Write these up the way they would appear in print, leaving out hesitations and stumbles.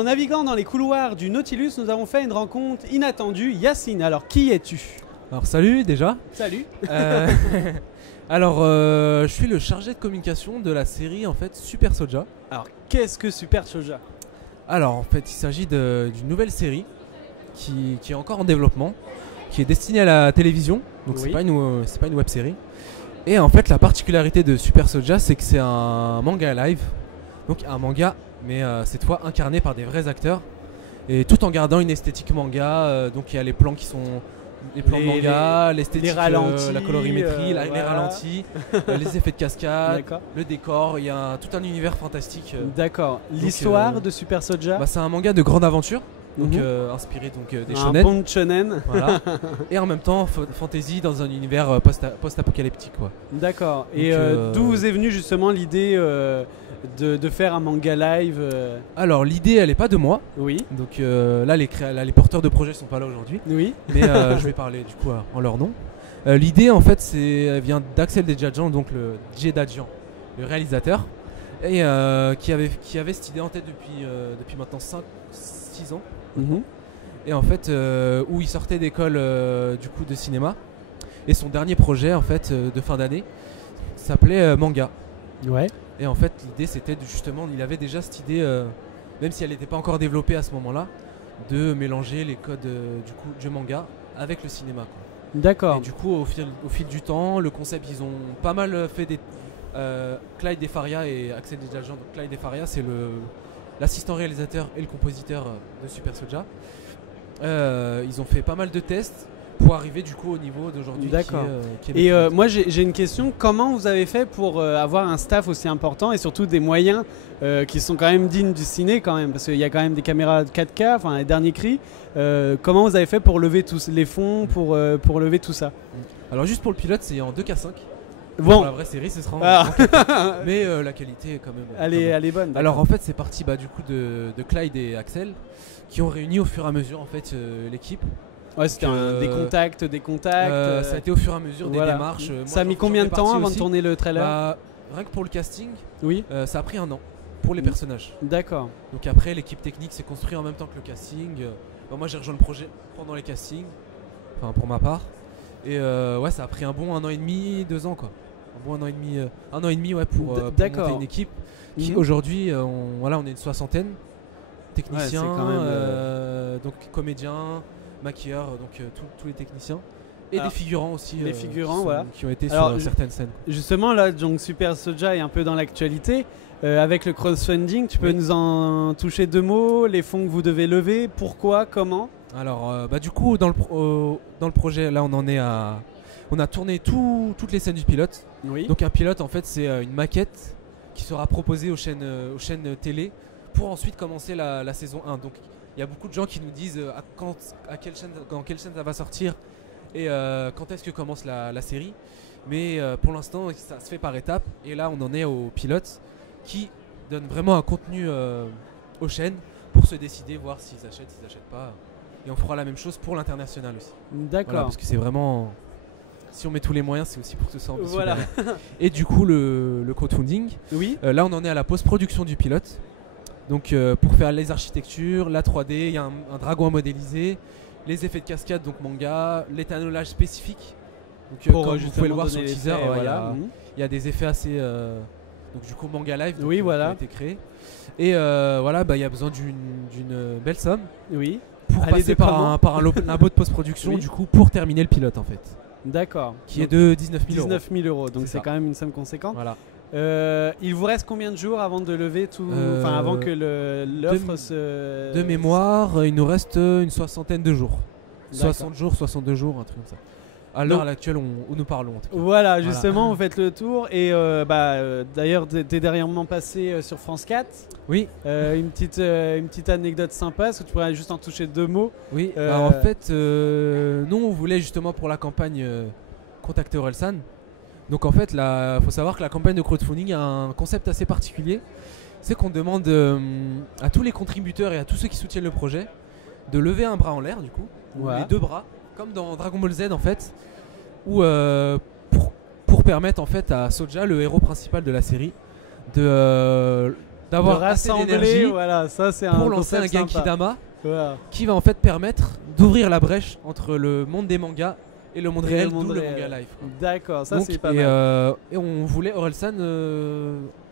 En naviguant dans les couloirs du Nautilus, nous avons fait une rencontre inattendue. Yacine, alors qui es-tu? Alors salut déjà. Salut. Je suis le chargé de communication de la série en fait Super Soja. Alors qu'est-ce que Super Soja? Alors en fait il s'agit d'une nouvelle série qui est encore en développement, qui est destinée à la télévision, donc Oui. c'est pas une web série. Et en fait la particularité de Super Soja, c'est que c'est un manga live, donc un manga mais cette fois incarné par des vrais acteurs, et tout en gardant une esthétique manga. Donc il y a les plans qui sont les plans de manga, l'esthétique, ralentis, la colorimétrie, les voilà. ralentis, les effets de cascade, D'accord. le décor. Il y a tout un univers fantastique. D'accord. L'histoire de Super Soja? C'est un manga de grande aventure, donc Mhm. inspiré donc des Un shonen. bon shonen. Voilà. Et en même temps fantasy dans un univers post-apocalyptique quoi. D'accord. Et Donc, d'où vous est venue justement l'idée de faire un manga live Alors l'idée elle est pas de moi, Oui. donc là les porteurs de projet sont pas là aujourd'hui, Oui. mais je vais parler du coup en leur nom. L'idée en fait elle vient d'Axel Dejadjian, donc le Djedadjian, le réalisateur, et qui avait cette idée en tête depuis maintenant 5-6 ans. Mhm. Et en fait où il sortait d'école du coup de cinéma, et son dernier projet en fait de fin d'année s'appelait Manga. Ouais. Et en fait l'idée c'était justement, il avait déjà cette idée, même si elle n'était pas encore développée à ce moment-là, de mélanger les codes du coup du manga avec le cinéma quoi. D'accord. Et du coup au fil du temps, le concept, ils ont pas mal fait des Clyde Defaria et Axel Dejadjian. Donc Clyde Defaria c'est l'assistant réalisateur et le compositeur de Super Soja. Ils ont fait pas mal de tests pour arriver du coup au niveau d'aujourd'hui. D'accord. Qui est Et notre- moi j'ai une question, comment vous avez fait pour avoir un staff aussi important et surtout des moyens qui sont quand même dignes du ciné quand même, parce qu'il y a quand même des caméras 4K, enfin les derniers cris. Comment vous avez fait pour lever tous les fonds, pour lever tout ça? Alors juste pour le pilote c'est en 2K5. Bon, Pour la vraie série ce sera en Ah. 4K. Mais la qualité est quand même elle est bonne. Alors en fait c'est parti du coup de Clyde et Axel, qui ont réuni au fur et à mesure en fait l'équipe. ouais, c'était que, des contacts. Ça a été au fur et à mesure voilà. des démarches. Moi, Ça a mis j'en combien de fais temps partie avant de aussi. tourner le trailer? Rien que pour le casting, Oui, ça a pris 1 an pour les personnages. d'accord. Donc après l'équipe technique s'est construite en même temps que le casting. Moi j'ai rejoint le projet pendant les castings, enfin pour ma part. Et ouais, ça a pris un bon 1 an et demi, 2 ans quoi. Un bon 1 an et demi ouais, pour D'accord. monter une équipe qui Mhm. aujourd'hui on est une 60aine, techniciens, Ouais, c'est quand même, donc comédiens, maquilleurs, donc tous les techniciens. Et Alors, des figurants aussi. les figurants, voilà. Qui ont été Alors, sur certaines scènes. Justement, là, donc Super Soja est un peu dans l'actualité. Avec le crowdfunding, tu peux Oui. nous en toucher 2 mots, les fonds que vous devez lever, pourquoi, comment? Alors du coup dans le projet là on a tourné toutes les scènes du pilote. Oui. Donc un pilote en fait c'est une maquette qui sera proposée aux chaînes télé pour ensuite commencer la saison 1. Donc il y a beaucoup de gens qui nous disent dans quelle chaîne ça va sortir et quand est-ce que commence la série. Mais pour l'instant ça se fait par étapes, et là on en est au pilote qui donne vraiment un contenu aux chaînes pour se décider, voir s'ils achètent pas. Et on fera la même chose pour l'international aussi. D'accord. Voilà, parce que c'est vraiment, si on met tous les moyens, c'est aussi pour que ce soit ambitieux. Voilà. derrière. Et du coup le crowdfunding, Oui. là on en est à la post-production du pilote. Donc pour faire les architectures, la 3D, il y a un dragon à modéliser, les effets de cascade, donc manga, l'éthanolage spécifique. Donc comme vous justement pouvez le voir sur donner le les teaser, faits, voilà, Mhm. il y a des effets assez donc du coup manga live, donc, Oui, qui voilà. ont été créés. Et voilà, il y a besoin d'une belle somme Oui. pour Allez, passer par un labo de post-production, Oui. du coup pour terminer le pilote en fait, D'accord. qui est Donc, de 19 000 euros. 19 000 euros, donc C'est c'est ça. quand même une somme conséquente. Voilà. Il vous reste combien de jours avant de lever tout, enfin avant que l'offre se... De mémoire, il nous reste une 60aine de jours. D'accord. 60 jours, 62 jours, un truc comme ça. À Donc- l'heure actuelle où nous parlons. En tout cas. Voilà, justement, vous faites le tour. Et d'ailleurs, t'es dernièrement passé sur France 4. Oui, Une petite anecdote sympa, est-ce que tu pourrais juste en toucher 2 mots? oui. Euh, En fait, nous on voulait justement pour la campagne contacter Orelsan. Donc en fait, il faut savoir que la campagne de crowdfunding a un concept assez particulier. C'est qu'on demande à tous les contributeurs et à tous ceux qui soutiennent le projet de lever un bras en l'air, du coup, ou Ouais. les 2 bras, comme dans Dragon Ball Z en fait, où pour permettre en fait à Soja, le héros principal de la série, d'avoir de assez rassembler, d'énergie voilà, ça c'est un pour lancer un concept Genki sympa. Dama Voilà. qui va en fait permettre d'ouvrir la brèche entre le monde des mangas et le monde Et le réel, monde d'où le réel. manga live, quoi. D'accord, ça Donc, c'est pas et, mal. et on voulait Orelsan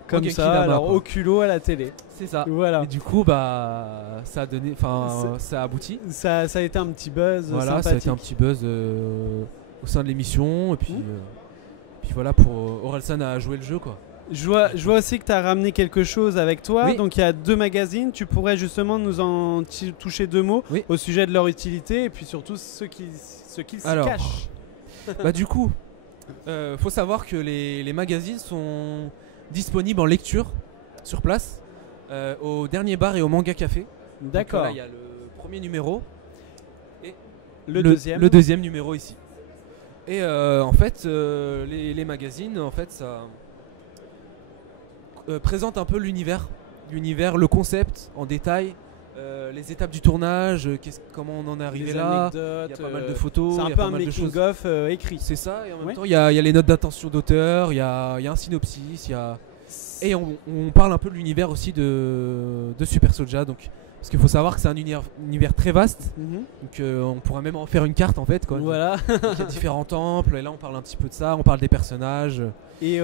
Comme Genki ça, Dama, alors quoi. au culot à la télé. C'est ça. Voilà. Et du coup, bah, ça a donné, enfin, ça a abouti. Ça a été un petit buzz Voilà, ça a été sympathique. un petit buzz au sein de l'émission. Et puis, Mmh. puis voilà, pour Orelsan a joué le jeu, quoi. Je vois aussi que tu as ramené quelque chose avec toi. Oui. Donc il y a 2 magazines. Tu pourrais justement nous en toucher 2 mots Oui. au sujet de leur utilité et puis surtout ce qu'ils s'y Alors. cachent. Bah du coup, faut savoir que les magazines sont disponibles en lecture sur place au dernier bar et au manga café. Donc, D'accord. là, il y a le premier numéro et Le deuxième. le deuxième numéro ici. Et en fait, les magazines, en fait, ça présente un peu l'univers, le concept en détail, les étapes du tournage, comment on en est arrivé Les là. Il y anecdotes, a pas mal de photos, c'est il un y a peu pas un mal de making choses. of écrit. C'est ça, et en même Ouais. temps, il y a les notes d'intention d'auteur, il y a un synopsis, et on parle un peu de l'univers aussi de Super Soulja. Donc, parce qu'il faut savoir que c'est un univers très vaste, Mhm. donc on pourrait même en faire une carte en fait, quoi. Voilà. Donc, il y a différents temples, et là on parle un petit peu de ça, on parle des personnages. Et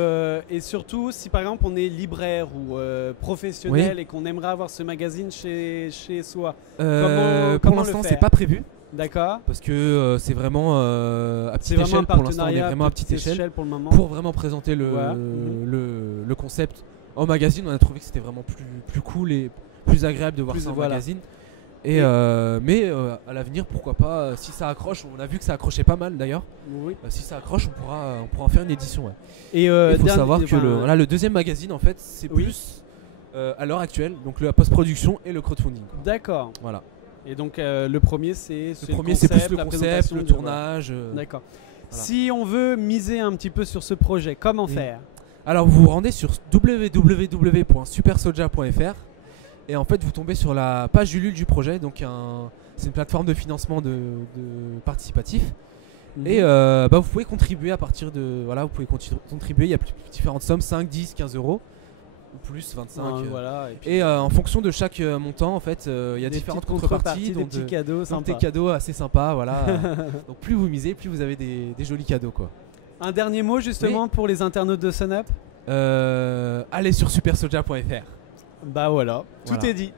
surtout, si par exemple on est libraire ou professionnel et qu'on aimerait avoir ce magazine chez soi, Pour comment l'instant, le c'est faire pas prévu. d'accord. Parce que c'est vraiment à C'est petite vraiment un échelle, pour l'instant on est partenariat vraiment à petite échelle pour le moment. pour vraiment présenter Voilà. le concept en magazine. On a trouvé que c'était vraiment plus cool et plus agréable de voir ça en voilà. magazine. Mais à l'avenir, pourquoi pas, si ça accroche, on a vu que ça accrochait pas mal d'ailleurs. Oui. Si ça accroche, on pourra en faire une édition. Ouais. Et Il faut dernier- savoir que enfin, le deuxième magazine en fait c'est Oui. plus à l'heure actuelle, donc la post-production et le crowdfunding, quoi. D'accord. Voilà. Et donc le premier c'est Le premier c'est plus le la concept, présentation le du- tournage. D'accord. Voilà. Si on veut miser un petit peu sur ce projet, comment Oui. faire? Alors vous vous rendez sur www.supersoulja.fr et en fait vous tombez sur la page Ulule du projet, donc c'est une plateforme de financement de participatif. Et vous pouvez contribuer à partir de vous pouvez contribuer, il y a différentes sommes, 5, 10, 15 euros ou plus 25. Voilà. Et puis Et en fonction de chaque montant en fait il y a des différentes petites contreparties, des donc petits cadeaux donc sympas. des cadeaux assez sympas, voilà. Donc plus vous misez, plus vous avez des jolis cadeaux, quoi. Un dernier mot justement pour les internautes de Sunup. Allez sur supersoulja.fr. Bah voilà, tout Voilà. est dit.